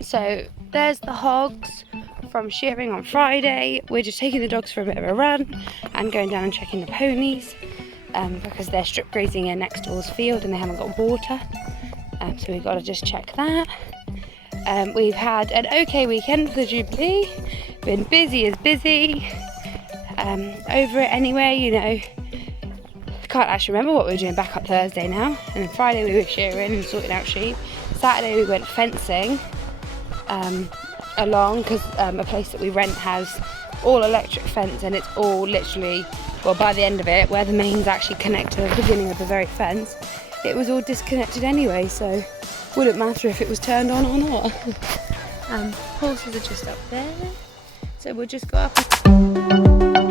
So there's the hogs from shearing on Friday. We're just taking the dogs for a bit of a run and going down and checking the ponies because they're strip grazing in next door's field and they haven't got water. So we've got to just check that. We've had an okay weekend for the Jubilee. Been busy as busy. Over it anyway, you know. Can't actually remember what we were doing back up Thursday now. And then Friday we were shearing and sorting out sheep. Saturday we went fencing along because a place that we rent has all electric fence and it's all literally, well, by the end of it, where the mains actually connect to the beginning of the very fence, it was all disconnected anyway, so wouldn't matter if it was turned on or not. Horses are just up there, so we'll just go up and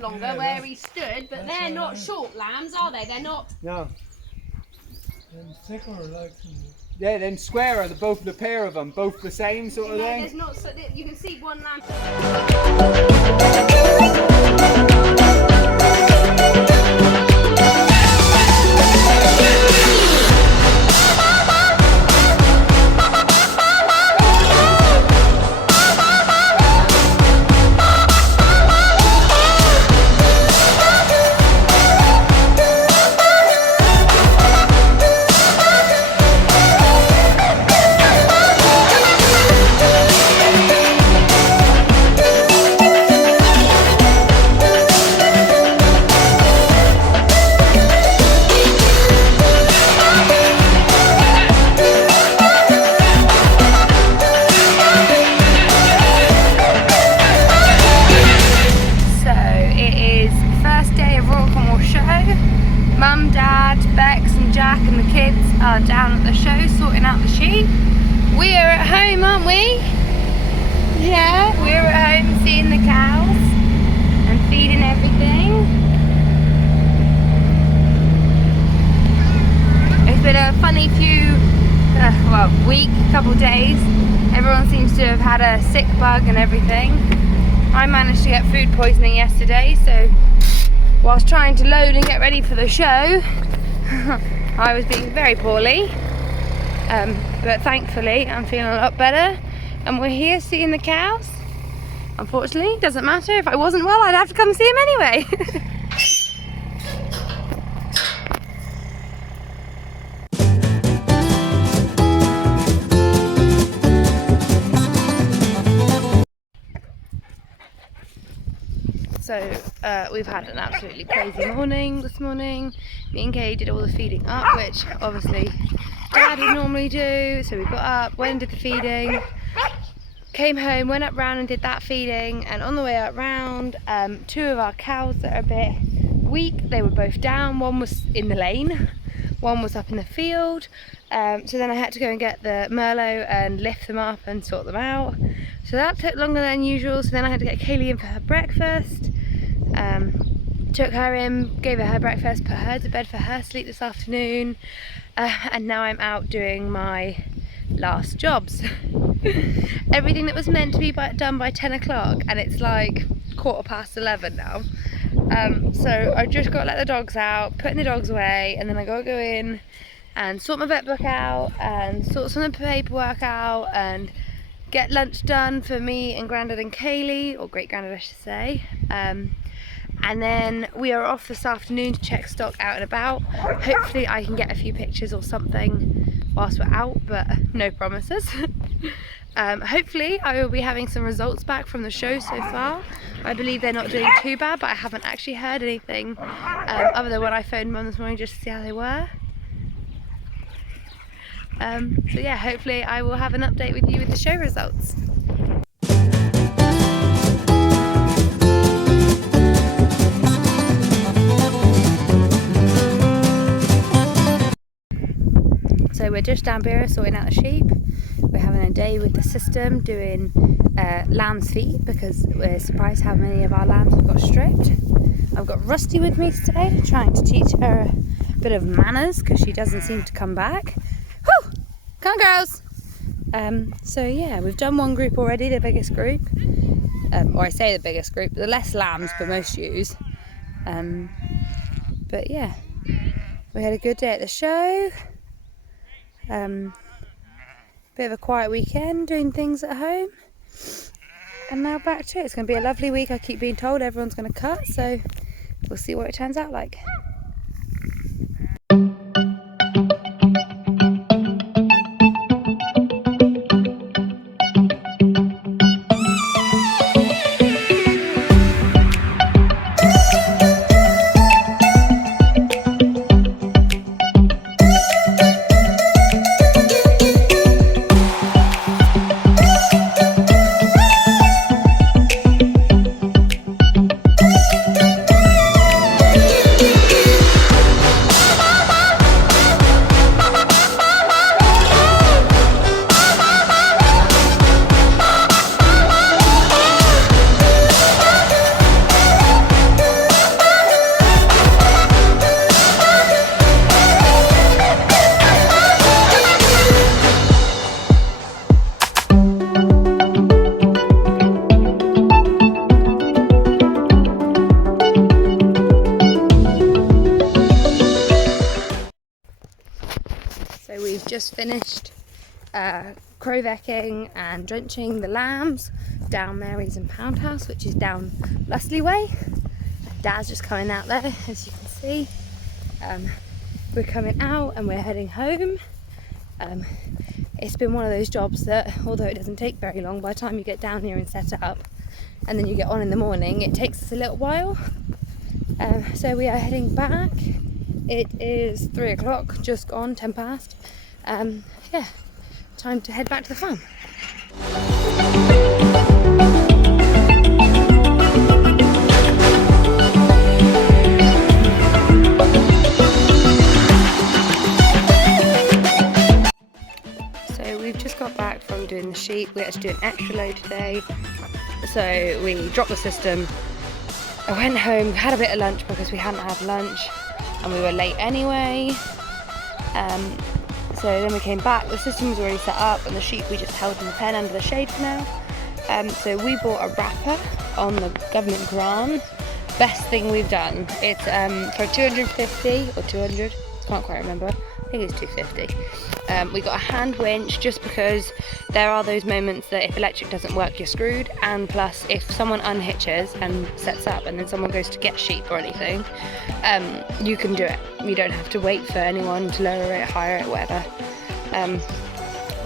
longer where he stood, but they're not short lambs, are they? They're not. No. Them thicker like. Yeah, then square are both the pair of them, both the same sort of thing. There's not. So you can see one lamb. Mum, Dad, Bex and Jack and the kids are down at the show sorting out the sheep. We are at home, aren't we? Yeah, we're at home seeing the cows and feeding everything. It's been a funny few, week, couple days. Everyone seems to have had a sick bug and everything. I managed to get food poisoning yesterday, so whilst trying to load and get ready for the show, I was being very poorly, but thankfully I'm feeling a lot better and we're here seeing the cows. Unfortunately, it doesn't matter, if I wasn't well I'd have to come see them anyway. So we've had an absolutely crazy morning this morning. Me and Kay did all the feeding up, which obviously Dad would normally do. So we got up, went and did the feeding, came home, went up round and did that feeding, and on the way up round, two of our cows that are a bit weak, they were both down. One was in the lane, one was up in the field. So then I had to go and get the Merlot and lift them up and sort them out. So that took longer than usual. So then I had to get Kayleigh in for her breakfast. Took her in, gave her breakfast, put her to bed for her sleep this afternoon. And now I'm out doing my last jobs. Everything that was meant to be done by 10 o'clock and it's like 11:15 now. So I just got to let the dogs out, putting the dogs away, and then I got to go in and sort my vet book out and sort some of the paperwork out and get lunch done for me and Grandad and Kayleigh, or great granddad I should say, And then we are off this afternoon to check stock out and about. Hopefully I can get a few pictures or something whilst we're out, but no promises. Hopefully I will be having some results back from the show so far. I believe they're not doing too bad, but I haven't actually heard anything other than when I phoned Mum this morning just to see how they were. So yeah, hopefully I will have an update with you with the show results. So we're just down here sorting out the sheep. We're having a day with the system doing lamb's feet because we're surprised how many of our lambs have got stripped. I've got Rusty with me today, trying to teach her a bit of manners because she doesn't seem to come back. Whew! Come on, girls! So yeah, we've done one group already, the biggest group. Or I say the biggest group, the less lambs but most ewes. But yeah, we had a good day at the show. Bit of a quiet weekend, doing things at home. And now back to it. It's going to be a lovely week. I keep being told everyone's going to cut, so we'll see what it turns out like. So we've just finished crowvecking and drenching the lambs down Mary's and Pound House, which is down Lustley Way. Dad's just coming out there, as you can see. We're coming out and we're heading home. It's been one of those jobs that, although it doesn't take very long, by the time you get down here and set it up and then you get on in the morning, it takes us a little while. So we are heading back. It is 3 o'clock, just gone, 10 past. Yeah, time to head back to the farm. So we've just got back from doing the sheep. We had to do an extra load today. So we dropped the system. I went home, had a bit of lunch because we hadn't had lunch and we were late anyway. So then we came back, the system was already set up and the sheep we just held in the pen under the shade for now. So we bought a Rappa on the government grant. Best thing we've done. It's for 250 or 200, can't quite remember. I think it's 250. We got a hand winch just because there are those moments that if electric doesn't work you're screwed, and plus if someone unhitches and sets up and then someone goes to get sheep or anything, you can do it. You don't have to wait for anyone to lower it, hire it, whatever.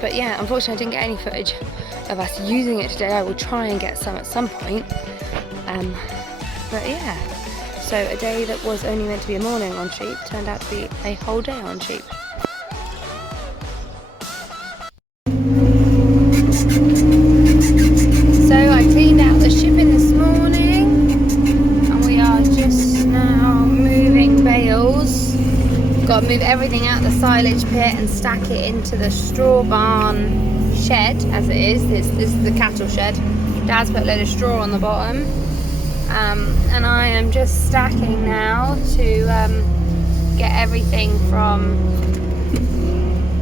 But yeah, unfortunately I didn't get any footage of us using it today. I will try and get some at some point. But yeah, so a day that was only meant to be a morning on sheep turned out to be a whole day on sheep. So I cleaned out the shipping this morning and we are just now moving bales. Got to move everything out the silage pit and stack it into the straw barn shed as it is. This is the cattle shed. Dad's put a load of straw on the bottom. And I am just stacking now to get everything from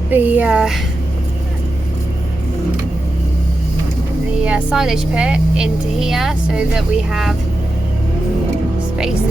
the silage pit into here so that we have space